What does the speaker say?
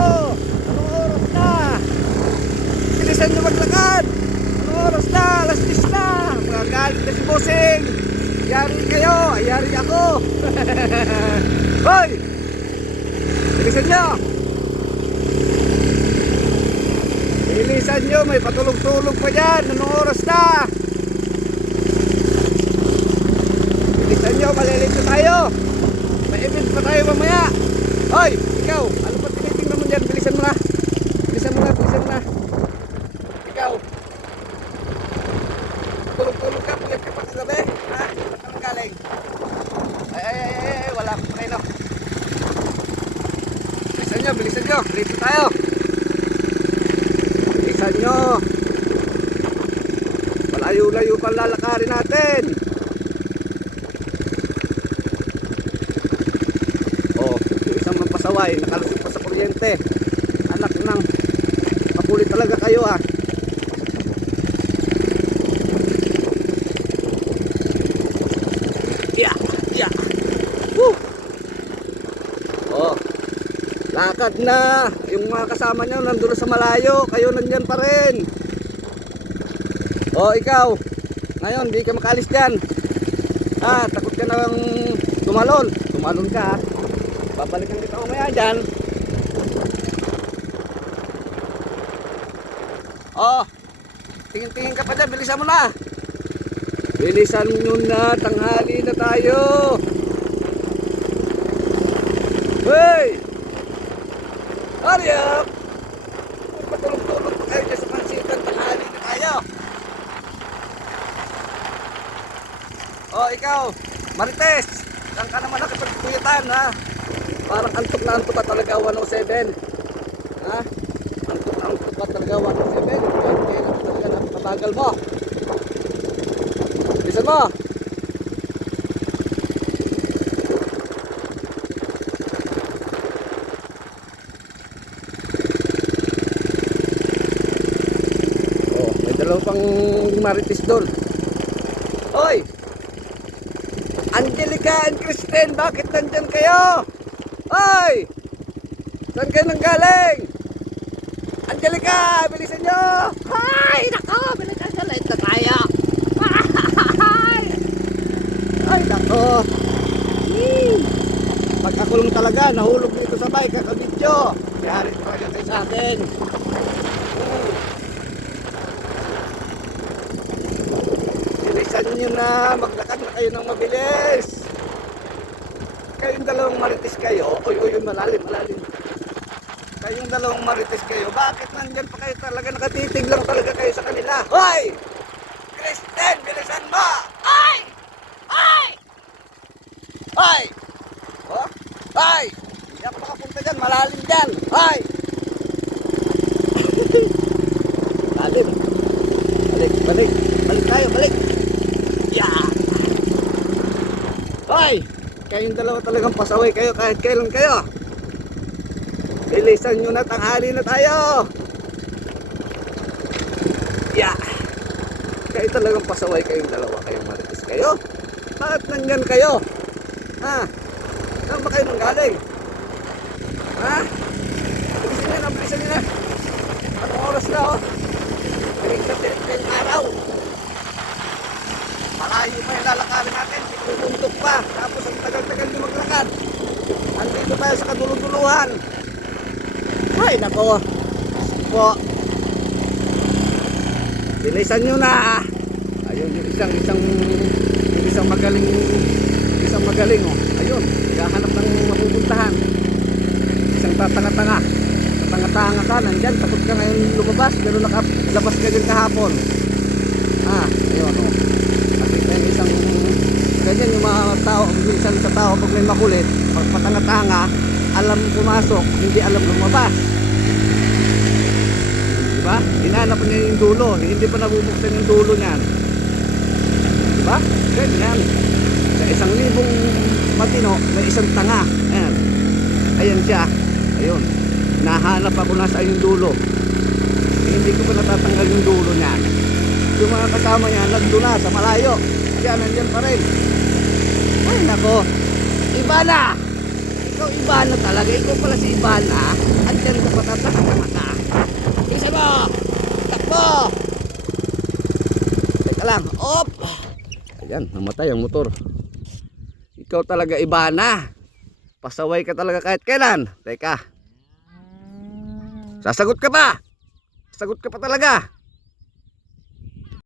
tayo. Anong oras na? Bilisan nyo maglakad. Anong oras na? Alas 10 na. Magagalit na si Bossing. Yari kayo, yari ako. Hoy! Bilisan nyo. Bilisan nyo, may patulog-tulog pa dyan. Anong oras na? Bilisan nyo, malilito tayo. May event pa tayo mamaya. Hoy, ikaw, ano pa tinitingnan mo dyan? Bilisan mo na. Bilisan mo na, bilisan mo na. Ikaw. Tulog-tulog ka, pagkat ka pa kagabi. Ha? Saan ang galing? Ay, wala akong pakino. Bilisan nyo. Dito tayo. Bilisan nyo. Malayo-layo pang lalakarin natin. Pasaway, nakalusot pa sa kuryente. Anak nang mapulit talaga kayo ah. Yeah. Woo. Oh. Lakad na. Yung mga kasama nyo nandun sa malayo, kayo nandyan pa rin. Oh, ikaw. Ngayon, di ka makalis dyan. Takot ka nang tumalon. Tumalon ka. Babalikan kita umaya dyan. Oh, tingin-tingin ka pa dyan. Bilisan mo na. Bilisan nyo na. Tanghali na tayo. Hey! Hurry up! Patulog-tulog pa kayo dyan sa pansitan. Tanghali na tayo. Oh, ikaw. Marites. Saan ka naman nakipagkuyatan ha? Parang antok na antok ka talaga 107. Ha? Antok na antok ka talaga 107. Kaya na talaga napakabagal mo. Bilisan mo. Oh, may dalawa pang marites doon. Hoy! Angelica and Kristen, bakit nandyan kayo? Hoy! Saan kayo nanggaling? Angelica, bilisan nyo! Ay, nako, bilisan sa light na tayo. Ay, nako. Pagkakulong talaga, nahulog dito sa bike, kakabidyo. Yari talaga kayo sa akin. Bilisan nyo na, maglakad na kayo ng mabilis. Kayong dalawang marites kayo. Uy, malalim. Kayong dalawang marites kayo. Bakit nandyan pa kayo talaga? Nakatitig lang talaga kayo sa kanila. Hoy! Kristen, bilisan mo! Hoy! Oh? Hoy! Hindi ako makapunta dyan. Malalim dyan. Hoy! Malalim. Balik tayo, balik. Yeah! Hoy! Kayong dalawa talagang pasaway kayo kahit kailan kayo. Bilisan nyo na, tanghali na tayo. Yeah. Kayo talagang pasaway kayong dalawa. Kayong marites kayo. Bakit nandyan kayo? Ha? Saan ba kayo nanggaling? Ha? Bilisan nyo na. Anong oras na oh? Tinig na araw. Malayo pa yung lalakarin natin. Tutuntok pa. Tapos ang tagal-tagal nyo maglakad. Andito tayo sa kaduluduluhan. Ay, nako. Po. Bilisan nyo na. Ayun, yung isang magaling oh. Ayun, naghahanap ng mapupuntahan. Isang tatanga-tanga. Tatanga-tanga ka, nandyan. Takot ka ngayon lumabas. Pero nakalabas ka din kahapon. Ayun oh. Isang ganyan yung mga tao, minsan sa tao pag may makulit, pag patanga-tanga, alam pumasok, hindi alam lumabas. Diba? Hinanap niya yung dulo, hindi pa nabubuksan yung dulo niyan. Diba? Ganyan. Sa 1,000 matino, may isang tanga. Ayan siya. Ayun. Nahanap ako nasa yung dulo. Hindi ko pa natatanggal yung dulo niyan. Yung mga kasama niya, nandun na sa malayo. Kaya nandyan pa rin. Ay nako, iba na. ikaw Ibana talaga. Ikaw pala si Ibana. Andyan ka pa tatakataka ka. Bilisan mo! Takbo! Teka lang. Op! Ayan, namatay ang motor. Ikaw talaga Ibana. Pasaway ka talaga kahit kailan. Teka. Sasagot ka pa. Sagot ka pa talaga.